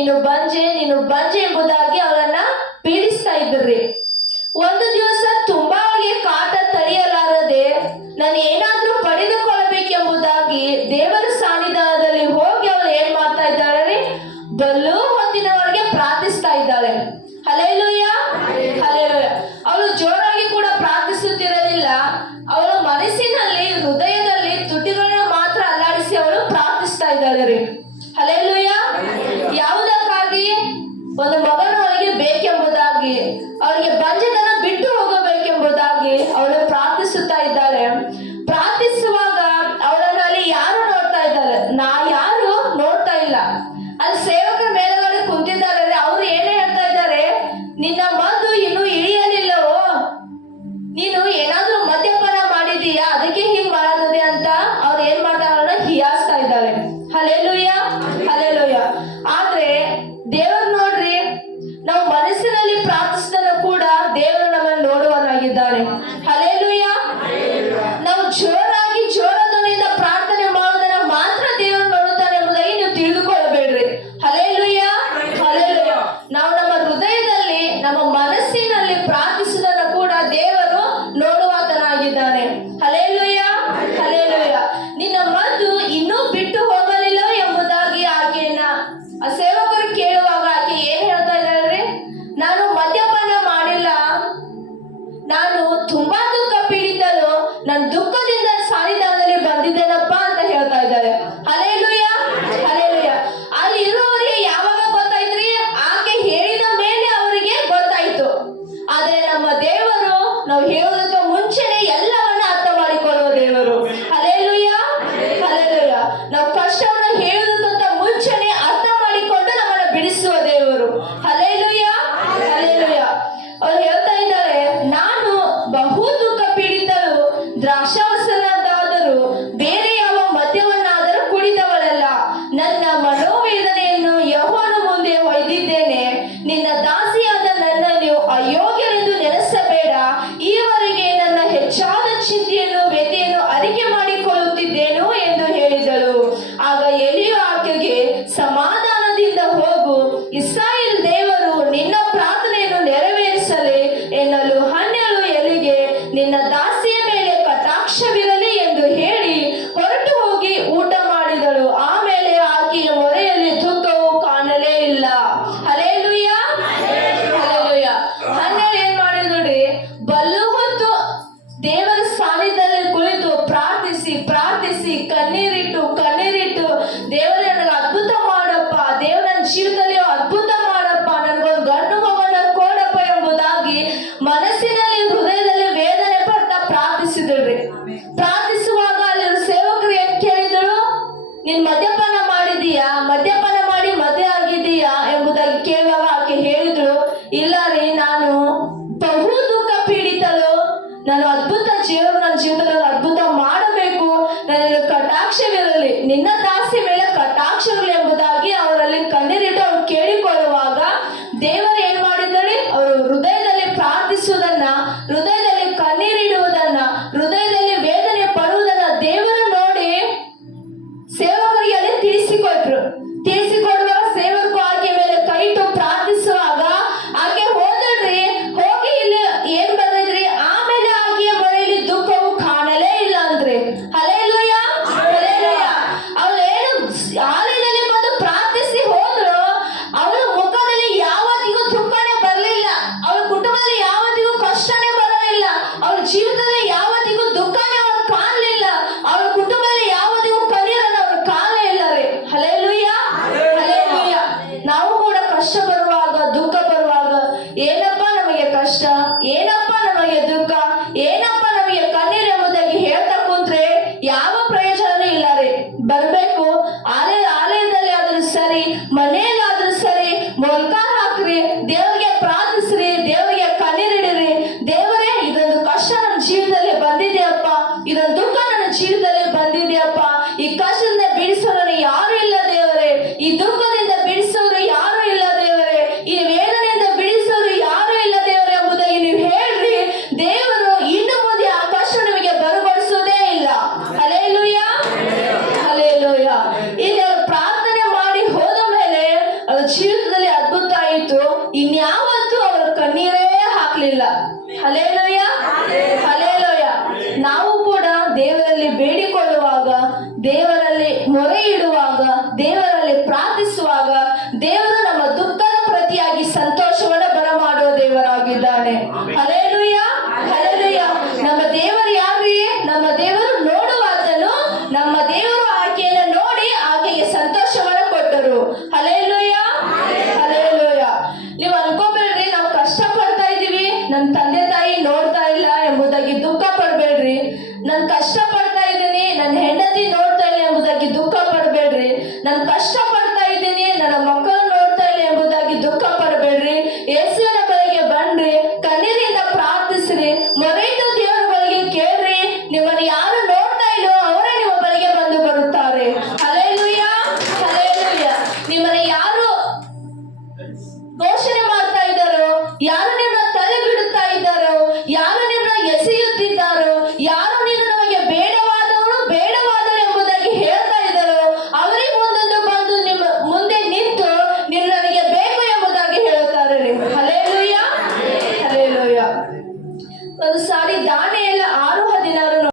ನೀನು ಬಂಜೆ ನೀನು ಬಂಜೆ ಎಂಬುದಾಗಿ ಅವರನ್ನ ಪೀಡಿಸ್ತಾ ಇದ್ರಿ. ಒಂದು ದಿವಸ ನಿನ್ನ ಮದ್ದು ಇನ್ನೂ ಇಳಿಯಲಿಲ್ಲವೋ? ನೀನು ಏನಾದ್ರೂ ಮದ್ಯಪಾನ ಮಾಡಿದೀಯಾ ಅದಕ್ಕೆ ಹಿಂಗ್ ಮಾಡತ್ತದೆ ಅಂತ ಅವ್ರು ಏನ್ ಮಾಡ್ತಾರ ಹಿಯಾಸ್ತಾ ಇದ್ದಾರೆ ಹಲೇಲುಯ್ಯ ಹಲೇಲುಯ್ಯ ಆದ್ರೆ ದೇವರ್ ನೋಡ್ರಿ ನಾವು ಮನಸ್ಸಿನಲ್ಲಿ ಪ್ರಾರ್ಥಿಸಿದ ಕೂಡ ದೇವರು ನಮ್ಮನ್ನು ನೋಡುವನಾಗಿದ್ದಾನೆ ನನ್ನ ದುಃಖದಿಂದ ಸಾನ್ನಿಧ್ಯದಲ್ಲಿ ಬಂದಿದ್ದೇನಪ್ಪ ಅಂತ ಹೇಳ್ತಾ ಇದ್ದಾರೆ. ಅಲೆಲುಯ್ಯ ಅಲೆಲುಯ್ಯ ಅಲ್ಲಿ ಇರುವವರಿಗೆ ಯಾವಾಗ ಗೊತ್ತಾಯ್ತ್ರಿ? ಆಕೆ ಹೇಳಿದ ಮೇಲೆ ಅವರಿಗೆ ಗೊತ್ತಾಯ್ತು. ಆದ್ರೆ ನಮ್ಮ ದೇವರು ನಾವು ಹೇಳೋದಕ್ಕೆ ಮುಂಚೆನೆ ಎಲ್ಲವನ್ನ ಅರ್ಥ ಮಾಡಿಕೊಳ್ಳುವ ದೇವರು. ಅಲೆಲುಯ್ಯ ಅಲೆಲುಯ್ಯ ನಾವು ಕಷ್ಟವನ್ನ ಹೇಳುವುದಕ್ಕಿಂತ ಮುಂಚೆನೆ ಅರ್ಥ ಮಾಡಿಕೊಂಡು ನಮ್ಮನ್ನ ಬಿಡಿಸುವ ದೇವರು. ಅಲೆಲುಯ್ಯ ಅಲೆಲುಯ್ಯ ಅವ್ರು ದೇವರ ಸಾನ್ನಿಧ್ಯದಲ್ಲಿ ಕುಳಿತು ಪ್ರಾರ್ಥಿಸಿ ಪ್ರಾರ್ಥಿಸಿ, ಕಣ್ಣೀರಿಟ್ಟು ಕಣ್ಣೀರಿಟ್ಟು, ದೇವರ ಅದ್ಭುತ ಮಾಡಪ್ಪ, ದೇವರ ನನ್ನ ಜೀವಿತದಲ್ಲಿ ಅದ್ಭುತ ಮಾಡಪ್ಪ, ನನಗೊಂದು ಗಂಡು ಮಗನ ಕೊಡಪ್ಪ ಎಂಬುದಾಗಿ ಮನಸ್ಸಿನಲ್ಲಿ ಹೃದಯದಲ್ಲಿ ನಿನ್ನ ದಾಸ್ಯ ಮೇಲೆ ಕಟಾಕ್ಷವಿರಲಿ ಕಷ್ಟ. ಏನಪ್ಪ ನಮಗೆ ದುಃಖ? ಏನಪ್ಪ ನಮಗೆ ಕಣ್ಣೀರು ಎಂಬುದಾಗಿ ಹೇಳ್ತಾ ಕುಂತ್ರೆ ಯಾವ ಪ್ರಯೋಜನ ಇಲ್ಲ ರೀ. ಬರ್ಬೇಕು. ಆಲಯ, ಆಲಯದಲ್ಲಿ ಆದ್ರೂ ಸರಿ ಮನೆಯಲ್ಲಾದ್ರೂ ಸರಿ ಮೊಲ್ಕಾರ ಹಾಕ್ರಿ. ದೇವರಿಗೆ ಪ್ರಾರ್ಥಿಸ್ರಿ, ದೇವರಿಗೆ ಕಣ್ಣೀರಿಡಿರಿ ದೇವರೇ, ಇದೊಂದು ಕಷ್ಟ ನನ್ನ ಜೀವನದಲ್ಲಿ ಬಂದಿದೆಯಪ್ಪ ಇದೊಂದು ದುಃಖ ನನ್ನ ಜೀವನದಲ್ಲಿ ಬಂದಿದೆಯಪ್ಪ ಈ ಕಷ್ಟದಿಂದ ಬಿಡಿಸೋರು ಯಾರು ಇಲ್ಲ ದೇವರೇ. ಈ ದುಃಖದಿಂದ ಇರಲಿಲ್ಲ ಈಗ ಪ್ರಾರ್ಥನೆ ಮಾಡಿ ಹೋದ ಮೇಲೆ ಅವರ ಜೀವಿತದಲ್ಲಿ ಅದ್ಭುತ ಆಯಿತು. ಇನ್ಯಾವತ್ತೂ ಅವರ ಕಣ್ಣೀರೇ ಹಾಕ್ಲಿಲ್ಲ. ಹಲೇಲೋಯ ಹಲೇಲೋಯ ನಾವು ಕೂಡ ದೇವರಲ್ಲಿ ಬೇಡಿಕೊಳ್ಳುವಾಗ ದೇವರಲ್ಲಿ ಮೊರೆ ಇಡುವ ನನ್ನ ತಂದೆ ತಾಯಿ ನೋಡ್ತಾ ಇಲ್ಲ ಎಂಬುದಾಗಿ ದುಃಖ ಪಡಬೇಡ್ರಿ. ನನ್ನ ಕಷ್ಟ